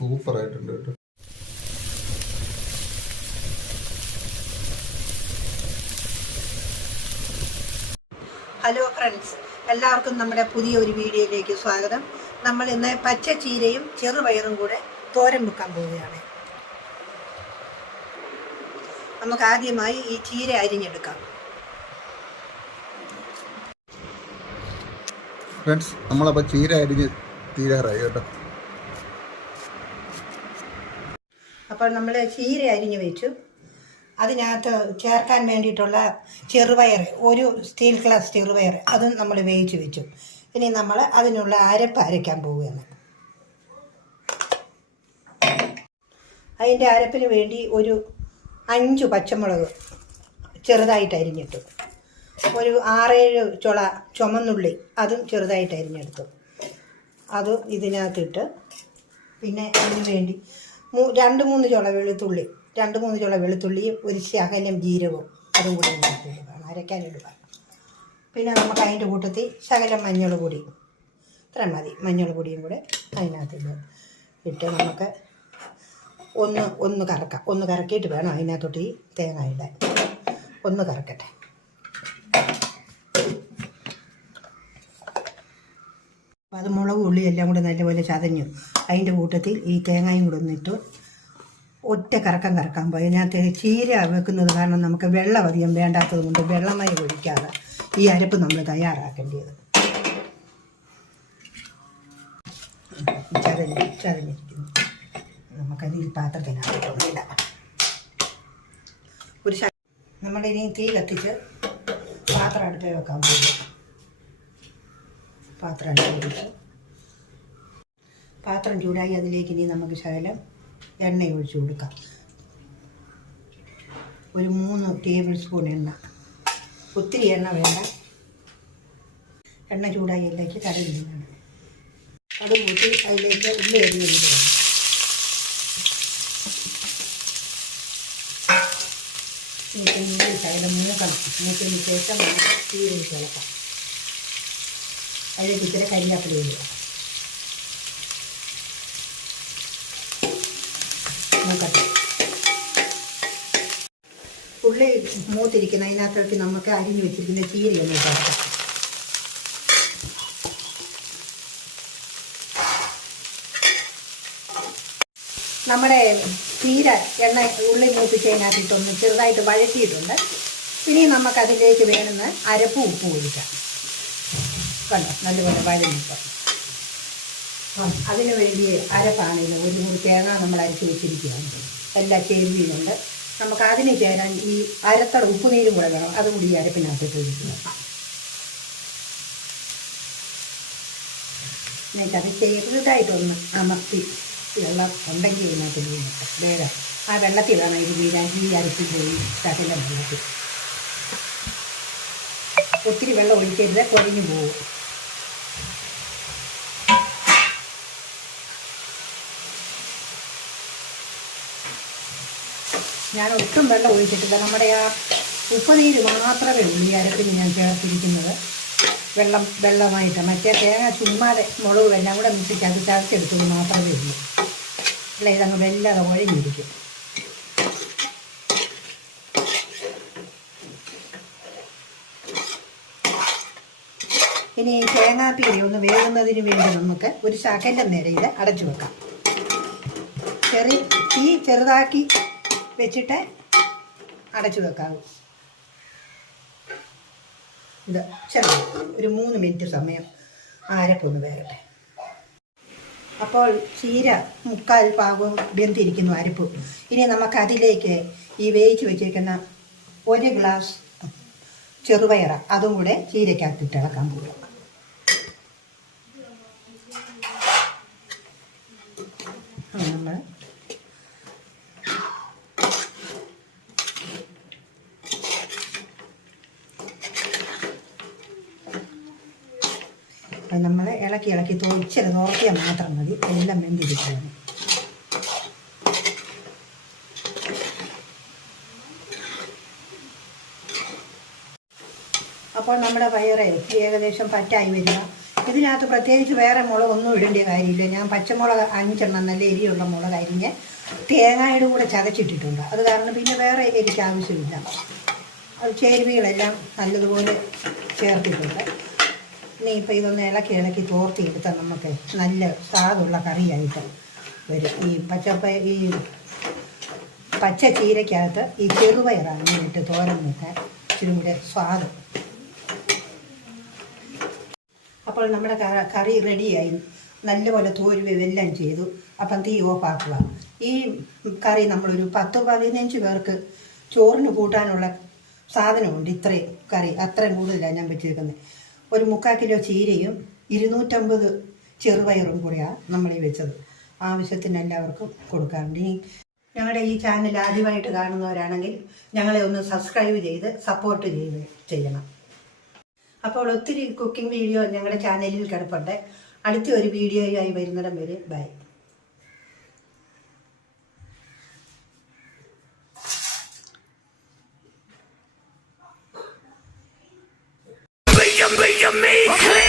Super ആയിട്ടുണ്ട് കേട്ടോ. Hello friends, എല്ലാവർക്കും നമ്മുടെ പുതിയ ഒരു വീഡിയോയിലേക്ക് സ്വാഗതം. നമ്മൾ ഇന്ന് പച്ച ചീരയും ചെറുപയറും കൂടെ തോരൻ വെക്കാൻ പോവുകയാണ്. നമുക്ക് ആദ്യമായി ഈ ചീര അരിഞ്ഞെടുക്കാം. ഫ്രണ്ട്സ്, നമ്മളപ്പോൾ ചീര അരിഞ്ഞ് തീരാറായി കേട്ടോ. അപ്പോൾ നമ്മൾ ചീര അരിഞ്ഞ് വെച്ചു. അതിനകത്ത് ചേർക്കാൻ വേണ്ടിയിട്ടുള്ള ചെറുപയർ, ഒരു സ്റ്റീൽ ഗ്ലാസ് ചെറുപയർ, അതും നമ്മൾ വേവിച്ച് വെച്ചു. ഇനി നമ്മൾ അതിനുള്ള അരപ്പ് അരയ്ക്കാൻ പോവുകയാണ്. അതിൻ്റെ അരപ്പിന് വേണ്ടി ഒരു 5 പച്ചമുളക് ചെറുതായിട്ട് അരിഞ്ഞിട്ടു, ഒരു 6-7 ചുള ചുമന്നുള്ളി അതും ചെറുതായിട്ട് അരിഞ്ഞെടുത്തു. അത് ഇതിനകത്തിട്ട്, പിന്നെ അതിന് വേണ്ടി 2-3 ചുള വെളുത്തുള്ളി, 2-3 ചുള വെളുത്തുള്ളിയും ഒരു ശകലം ജീരകവും അതും കൂടി ഇതിനകത്തിടുകയാണ്, അരയ്ക്കാനിടുക. പിന്നെ നമുക്ക് അതിൻ്റെ കൂട്ടത്തിൽ ശകലം മഞ്ഞൾ പൊടി, ഇത്ര മതി, മഞ്ഞൾ പൊടിയും കൂടെ അതിനകത്തിടുക. ഇട്ട് നമുക്ക് ഒന്ന് കറക്കാം. ഒന്ന് കറക്കിയിട്ട് വേണം അതിനകത്തോട്ട് ഈ തേങ്ങ ഇടാൻ. ഒന്ന് കറക്കട്ടെ. അത് മുളക് ഉള്ളി എല്ലാം കൂടെ നല്ലപോലെ ചതഞ്ഞു. അതിൻ്റെ കൂട്ടത്തിൽ ഈ തേങ്ങയും കൂടെ ഒന്നിട്ട് ഒറ്റ കറക്കം കറക്കാൻ പോയി. അതിനകത്ത് ചീര വെക്കുന്നത് കാരണം നമുക്ക് വെള്ളം അധികം വേണ്ടാത്തത് കൊണ്ട് വെള്ളമായി ഒഴിക്കാതെ ഈ അരപ്പ് നമ്മൾ തയ്യാറാക്കേണ്ടത്. ചതഞ്ഞിരിക്കുന്നു. നമുക്കത് ഈ പാത്രത്തിനകത്തോട്ട് ഇടാം. നമ്മളിനി തീ കത്തിച്ച് പാത്രം അടുപ്പിൽ വെക്കാൻ പോകും. പാത്രം അടുപ്പിൽ വെച്ച് പാത്രം ചൂടായി അതിലേക്ക് ഇനി നമുക്ക് ശകലം എണ്ണ ഒഴിച്ചു കൊടുക്കാം. ഒരു 3 ടേബിൾ സ്പൂൺ എണ്ണ, ഒത്തിരി എണ്ണ വേണ്ട. എണ്ണ ചൂടായി അതിലേക്ക് കടുക് ഇടുകയാണ്. കടുക് കൂട്ടി അതിലേക്ക് ഉള്ളി അരിഞ്ഞിടുകയാണ്. ശകലം മൂക്കത്തിന് ശേഷം ചീര കിളക്കാം. അതിലേക്ക് ഇച്ചിരി കരിയാപ്പില ഇടുക. ഉള്ളി മൂത്തിരിക്കുന്ന അതിനകത്തോട്ട് നമുക്ക് അരിഞ്ഞു വെച്ചിരിക്കുന്ന ചീരയൊന്നും ചേർക്കാം. നമ്മുടെ ചീര എണ്ണ ഉള്ളി മൂപ്പിച്ചതിനകത്തിട്ടൊന്ന് ചെറുതായിട്ട് വഴറ്റിയിട്ടുണ്ട്. ഇനി നമുക്കതിലേക്ക് വേണമെന്ന് അരപ്പ് ഉപ്പ് ഒഴിക്കാം. കണ്ടോ, നല്ലപോലെ വഴഞ്ഞിട്ട് അതിന് വേണ്ടി അരപ്പാണിത്. ഒരു മുറി തേങ്ങ നമ്മൾ അരച്ച് വെച്ചിരിക്കുകയാണ്. എല്ലാം ചേരുന്നുണ്ട്. നമുക്ക് അതിന് ചേരാൻ ഈ അരത്തട ഉപ്പുനീരും കൂടെ വേണം. അതും കൂടി ഈ അരപ്പിനകത്തിട്ട് ഒഴിക്കുക. എന്നിട്ടത് ചെറുതായിട്ടൊന്ന് അമർത്തി, വെള്ളം ഉണ്ടെങ്കിൽ ഇതിനകത്ത് വീണിട്ട് വേഗം ആ വെള്ളത്തിൽ വേണം ഇത് വീഴാൻ. ഈ അരപ്പിൻ്റെ ഈ ശകലം വെള്ളത്തിൽ ഒത്തിരി വെള്ളം ഒഴിക്കരുത്, കുഴഞ്ഞു പോകും. ഞാൻ ഒട്ടും വെള്ളം ഒഴിച്ചിട്ടില്ല. നമ്മുടെ ആ ഉപ്പുനീര് മാത്രമേ ഉള്ളൂ ഈ അരപ്പിന് ഞാൻ ചേർത്തിരിക്കുന്നത്. വെള്ളമായിട്ട് മറ്റേ തേങ്ങ ചുമ്മാതെ മുളകും എല്ലാം കൂടെ മിക്സിക്ക് അത് ചതച്ചെടുത്തത് മാത്രമേ ഉള്ളൂ. അല്ല, ഇതങ്ങ് വല്ലാതെ ഒഴിഞ്ഞിരിക്കും. ഇനി തേങ്ങാപ്പീരി ഒന്ന് വേകുന്നതിന് വേണ്ടി നമുക്ക് ഒരു ശകലം നേരം ഇത് അടച്ചു വെക്കാം. തീ ചെറുതാക്കി വെച്ചിട്ട് അടച്ചു വെക്കാവൂ. ഇത് ഒരു 3 മിനിറ്റ് സമയം അരപ്പൊന്ന് വേകട്ടെ. അപ്പോൾ ചീര 3/4 ഭാഗവും വെന്തിരിക്കുന്നു അരപ്പ്. ഇനി നമുക്കതിലേക്ക് ഈ വേവിച്ച് വെച്ചിരിക്കുന്ന 1 ഗ്ലാസ് ചെറുപയർ അതും കൂടെ ചീരക്കകത്തിട്ട് ഇളക്കാൻ പോകുക. നമ്മൾ ഇളക്കി ഇച്ചിരി നോക്കിയാൽ മാത്രം മതി. എല്ലാം വെന്തിരിക്കുകയാണ്. അപ്പോൾ നമ്മുടെ പയറ് ഏകദേശം പറ്റായി വരിക. ഇതിനകത്ത് പ്രത്യേകിച്ച് വേറെ മുളകൊന്നും ഇടേണ്ട കാര്യമില്ല. ഞാൻ പച്ചമുളക് 5 നല്ല എരിയുള്ള മുളക് അരിഞ്ഞ് തേങ്ങയുടെ കൂടെ ചതച്ചിട്ടിട്ടുണ്ട്. അത് കാരണം പിന്നെ വേറെ എരിക്ക് ആവശ്യമില്ല. അത് ചേരുവകളെല്ലാം നല്ലതുപോലെ ചേർത്തിട്ടുണ്ട്. ഇനി ഇപ്പോൾ ഇതൊന്ന് ഇളക്കി തോർത്തിയെടുത്താൽ നമുക്ക് നല്ല സ്വാദുള്ള കറിയായിട്ട് വരും. ഈ പച്ച ചീരയ്ക്കകത്ത് ഈ ചെറുപയറാണ് ഇട്ട് തോരൻ വെക്കാൻ ഇച്ചിരി കൂടെ സ്വാദ്. അപ്പോൾ നമ്മുടെ കറി റെഡിയായി. നല്ലപോലെ തോരുവെല്ലാം ചെയ്തു. അപ്പം തീ ഓഫാക്കുക. ഈ കറി നമ്മളൊരു 10-15 പേർക്ക് ചോറിന് കൂട്ടാനുള്ള സാധനമുണ്ട്. ഇത്രയും കറി അത്രയും കൂടുതലാണ് ഞാൻ വെച്ചേക്കുന്നത്. ഒരു 3/4 കിലോ ചീരയും 250 ചെറുപയറും കൂടെയാണ് നമ്മൾ ഈ വെച്ചത്. ആവശ്യത്തിന് എല്ലാവർക്കും കൊടുക്കാറുണ്ട്. ഇനി ഞങ്ങളുടെ ഈ ചാനൽ ആദ്യമായിട്ട് കാണുന്നവരാണെങ്കിൽ ഞങ്ങളെ ഒന്ന് സബ്സ്ക്രൈബ് ചെയ്ത് സപ്പോർട്ട് ചെയ്യണം. അപ്പോൾ ഒത്തിരി കുക്കിംഗ് വീഡിയോ ഞങ്ങളുടെ ചാനലിൽ കിടപ്പുണ്ട്. അടുത്ത ഒരു വീഡിയോയായി വരുന്നിടം വരെ ബൈ. Be me.